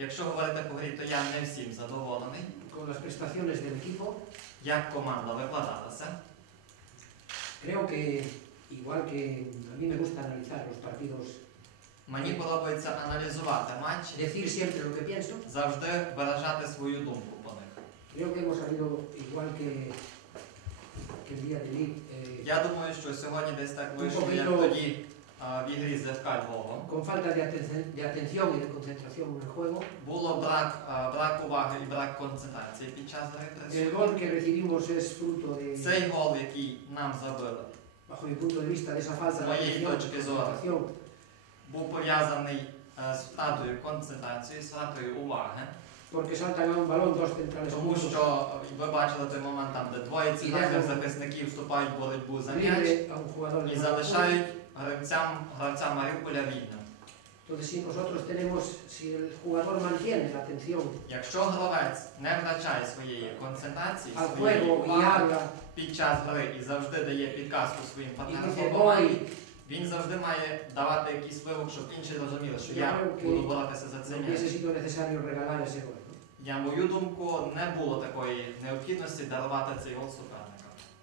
Якщо говорити по грі, то я не всім задоволений, con las prestaciones del equipo. як команда викладалася. Creo que, igual que a mí me gusta analizar los partidos, Мені подобається аналізувати матчі, decir siempre lo que pienso, завжди виражати свою думку по них. creo que hemos salido igual que, que el día de Lille, eh, Я думаю, що сьогодні десь так вийшло, як тоді а, в ігрі з con falta de, aten- de atención y de concentración en el juego. Було брак, а, брак уваги і брак концентрації під час гри. El gol que recibimos es fruto de, Цей гол, який нам забили, bajo mi punto de vista, de esa falta de atención, точки зрения. concentración. був пов'язаний е, з втратою концентрації, з втратою уваги. porque saltan a un balón dos centrales Тому що ви бачили той момент там, де двоє центральних захисників вступають в боротьбу за м'яч de і залишають гравцям, гравцям Маріуполя вільним. Entonces, si nosotros tenemos, si el jugador mantiene la atención Якщо гравець не втрачає своєї концентрації, al своєї juego y уваги habla під час гри і завжди дає підказку своїм партнерам по команді, він завжди має давати якийсь вивок, щоб інші розуміли, що Я я думаю, буду боротися за цей no м'яч. hubiese sido necesario regalar ese gol. Я мою думку, не було такої необхідності дарувати цей гол суперника.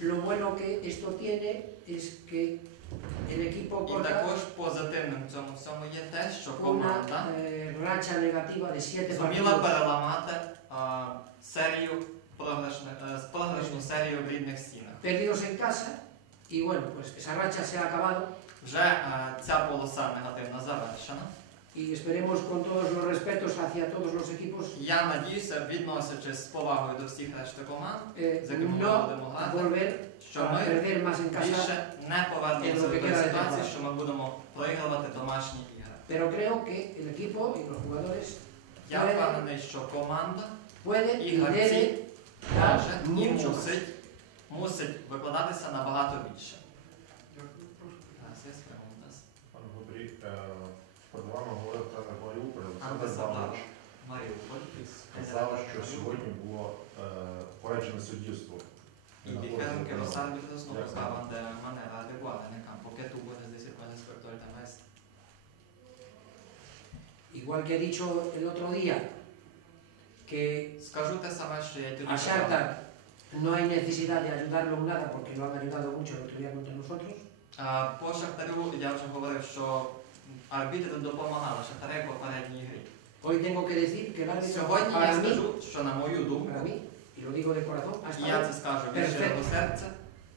lo bueno que esto tiene es que el equipo І corta також позитивним в цьому всьому є те, що una eh, racha negativa de siete зуміла partidos переламати а, серію програшних, е, програшну серію в рідних стінах. perdidos en casa y bueno, pues esa racha se ha acabado Вже е, ця полоса негативно завершена. Y esperemos con todos los respetos hacia todos los equipos Я надіюся, відносячись з повагою до всіх решти команд, eh, з якими ми будемо грати, що ми perder más en casa, більше не повернемося до Е, ну, ситуації, що ми будемо проігрувати домашні ігри. pero creo que el equipo y los jugadores Я впевнений, що команда і гравці може і мусить, мусить викладатися набагато більше. Gracias, preguntas. Пане Губрі, е, перед вами говорив тренер Маріуполя Олександр Амбасадор Іванович. Маріуполь із Сказав, що сьогодні було е, попереджене суддівство. Y dijeron que los árbitros no Ya. buscaban de manera adecuada en el campo. ¿Qué tú puedes decir con respecto al tema este? Igual que he dicho el otro día que Скажу те саме, що я й тоді a казав. Shakhtar no hay necesidad de ayudarlo en nada porque lo han ayudado mucho el otro día contra nosotros. А, По Шахтарю я вже говорив, що арбітри допомагали Шахтарю в попередній грі. Hoy tengo que decir que el árbitro Сьогодні para я mí, скажу, що на мою думку, para mí, y lo digo de corazón, ha я estado це скажу від Перфект. щирого серця,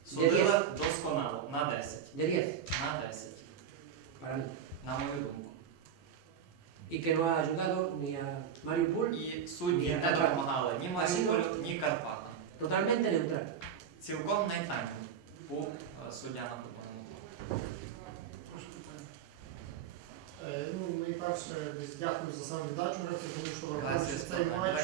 судили досконало на 10. de 10 На 10. para mí. На мою думку. Y que no ha ayudado ni a Mariupol, І судді Ні, не Карпат. допомагали ні Маріуполю, ні Карпатам. totalmente neutral. Цілком нейтральним був е, суддя на футбольному полі. Е, Ну, найперше, десь дякую за саму віддачу тому що враховуючи цей матч.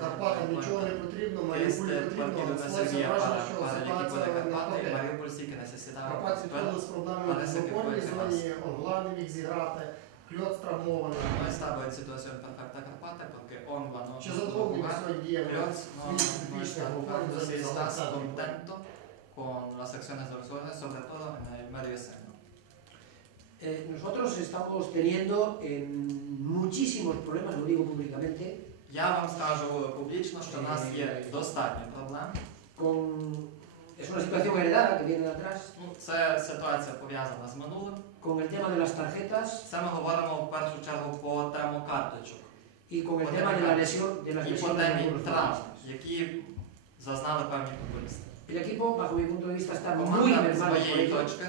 Карпатам нічого не потрібно, Маріуполю Este потрібно, але склалося враження, що ситуація не necesitaba Карпатці pero з проблемами в опорній зоні, Оглан не міг зіграти, Кльоц травмований. Чи pudo сьогодні no, свій Олександрів? contento con las acciones de los sobre todo en el medio escena. Eh, nosotros estamos teniendo eh, muchísimos problemas, lo digo públicamente, Я вам скажу публічно, що в нас є достатньо проблем. con... Es una situación heredada que viene de atrás, Ну, це ситуація пов'язана з минулим. con el tema de las tarjetas Це ми говоримо в першу чергу по тему карточок y con el Por tema de tema- la lesión de las і по lesiones de темі algunos травм, futbolistas. які зазнали певні футболісти. El equipo, bajo mi punto de vista, está muy Команда з mermado por моєї ello. точки.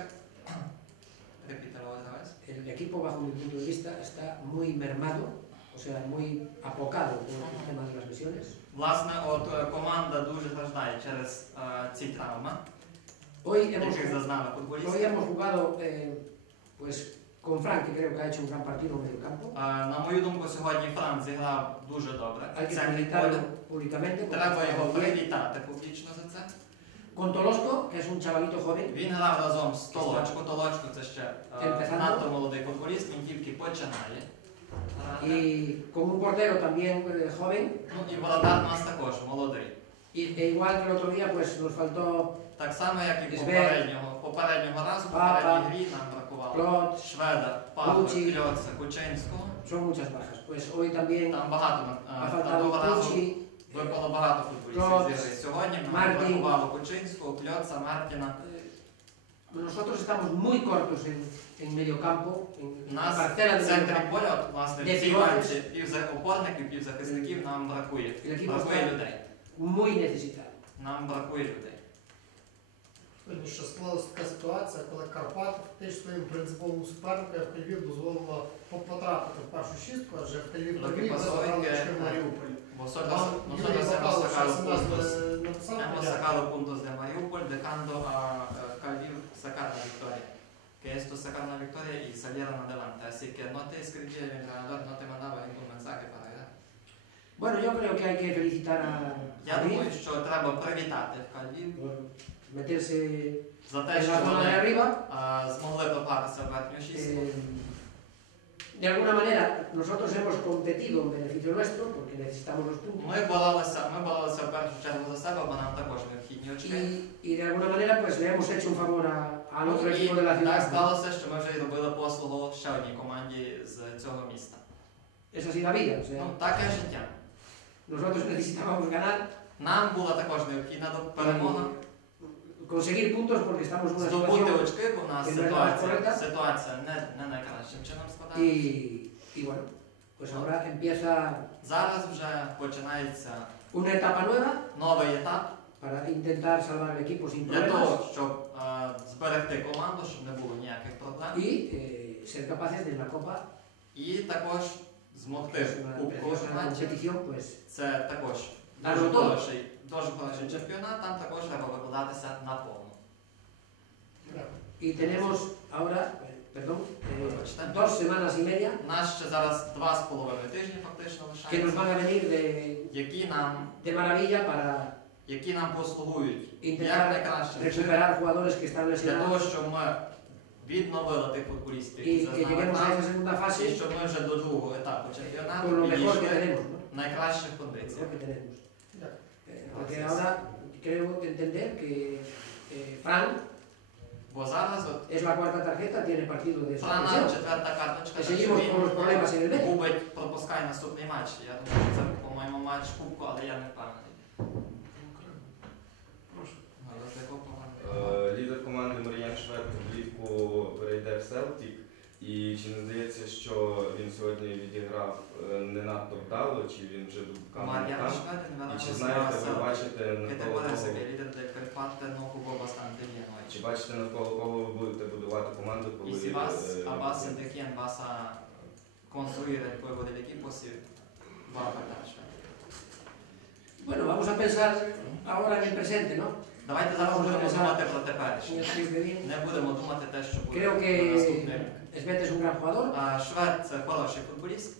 Repítelo otra vez. El equipo, bajo mi punto de vista, está muy mermado, o sea, muy apocado por el tema de las lesiones. Власне, от е, команда дуже страждає через е, ці травми, Hoy hemos, яких зазнали hoy футболісти. hemos jugado, eh, pues, con Frank, que creo que ha hecho un gran partido en medio campo. Е, На мою думку, сьогодні Франц зіграв дуже добре. Hay públicamente. porque Треба його bien. привітати публічно за це. Con que es un chavalito joven, Він грав разом з Толочко. Толочко це ще е, Empezando. надто молодий футболіст, він тільки починає. грати. y con un portero también eh, joven. Ну і воротар у нас також молодий. Y e igual que el otro día, pues nos faltó Так само, як і Ізбек. попереднього, попереднього разу, Папа. попередній грі нам бракувало. Клод, Шведа, Павла, Лучі. Кльоца, Кучинського. son muchas bajas. Pues hoy también Там багато ha е, faltado того разу Pucci, випало багато футболістів з ігри. Сьогодні ми Мартін. врахували Кучинського, Кльоца, Мартіна. Nosotros estamos muy cortos en, en medio campo, en У la нас в de medio campo. поля, от, власне, Де в цій пілоти. ланці півопорників, півзахисників нам бракує. Бракує людей. muy necesitado. Нам бракує людей. Сьогодні ще склалася така ситуація, коли Карпат фактично своїм принциповим суперником Хельвір дозволила потрапити в першу шістку, адже es que- очки в Маріуполі. Nosotros Юрій hemos Бакалов sacado щось у нас puntos, е, написав, hemos sacado puntos de Mariupol dejando a eh, Kharkiv sacar la victoria. Que estos sacaron la victoria y salieron adelante. Así que no te escribía el entrenador, no te mandaba ningún mensaje para ir. Bueno, yo creo que hay que felicitar a Я думаю, що треба привітати Кальвів por meterse за те, en що la zona de вони arriba. а, змогли пробратися в верхню шістку. Eh, de alguna manera, nosotros hemos competido en beneficio nuestro, porque necesitamos los puntos. Ми боролися, ми боролися в першу чергу за себе, бо нам також необхідні очки. Y, y de alguna manera, pues le hemos hecho un favor a, al otro Ну, equipo de la так ciudad. ¿no? сталося, що ми вже й робили послугу ще одній команді з цього міста. Es así la vida. O sea, Ну, таке життя. nosotros necesitábamos ganar, Нам була також необхідна до- conseguir puntos porque estamos en una Здобути situación. очки, бо у нас que no era ситуація, correcta. ситуація не, не найкращим чином Y, складається. y bueno, pues ahora empieza Зараз вже починається una etapa nueva новий етап para intentar salvar el equipo sin для problemas того, щоб е, зберегти команду, щоб не було ніяких проблем. y eh, ser capaces de en la Copa, І також que змогти es una кубкових preciosa матчів. competición, pues Це також дуже ну, хороший, дуже хороший чемпіонат, там також треба викладатися на повну. Y tenemos ahora, perdón, eh, dos semanas y media У нас ще зараз два з половиною тижні фактично que nos лишається, van a venir de, які нам, de maravilla para які нам послугують як intentar найкраще recuperar jugadores que están для того, щоб ми відновили тих футболістів, y які que зазнали lleguemos a травм, segunda і fase щоб ми вже до другого етапу чемпіонату con lo mejor que підійшли tenemos, ¿no? в найкращих Lo кондиціях. que tenemos. Дякую. Eh, porque Gracias. ahora creo entender que eh, Fran Бо зараз от es la cuarta tarjeta, tiene partido de Франа suspensión. четверта карточка, seguimos con los problemas en el medio. губить, пропускає наступний матч. Я думаю, що це, по-моєму, матч кубку, але я не впевнений. Прошу. Але якого команди? Е, Лідер команди Мар'ян Швед влітку перейде в Селтік. І чи не здається, що він сьогодні відіграв е, не надто вдало, чи він вже був там? І чи знаєте, ви бачите навколо кого, hoy. чи бачите навколо кого ви будете будувати команду, коли si е, a base de quién vas a construir el del equipo, si va a. Bueno, vamos a pensar ahora en el presente, ¿no? Давайте зараз будемо думати про теперішнє. Не будемо думати те, що буде на наступний рік. Швед це хороший футболіст.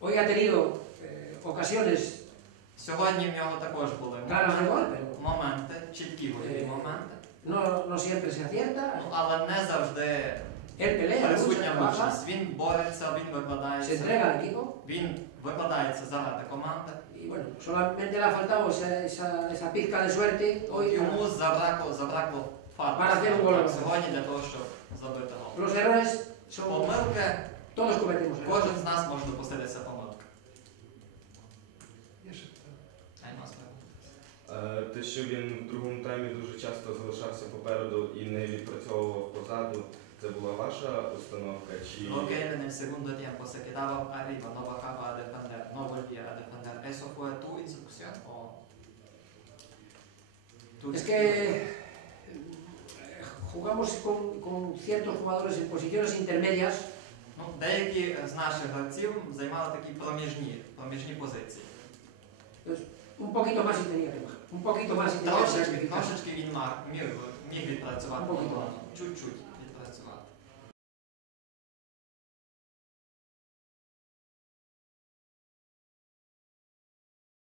Hoy ha tenido eh, ocasiones Сьогодні в нього також були pero моменти, чіткі гольові Е, моменти. no, no siempre se acierta. Ну, але не завжди присутня мужність. Він бореться, він se викладається, він викладається заради команди. Y bueno, solamente le ha faltado esa, esa, esa pizca de suerte hoy. Йому забракло, забракло фарту Para hacer un gol. сьогодні для того, щоб забити гол. Los errores son. Помилки, Todos cometemos errores. кожен з нас може допуститися помилки. Аймас, Е, Те, що він в другому таймі дуже часто залишався попереду і не відпрацьовував позаду, це була ваша установка? Чи Lo que él en el segundo tiempo se quedaba arriba, no bajaba a defender, no volvía a defender. ¿Eso fue tu instrucción o...? tu Es que eh, jugamos con, con ciertos jugadores en posiciones intermedias Ну, деякі з наших гравців займали такі проміжні, проміжні позиції. un poquito más y tenía que bajar. Un poquito más y tenía que Трошечки, sacrificar. трошечки він мав, міг, міг відпрацювати Ну, команду. Чуть-чуть відпрацювати. працювати.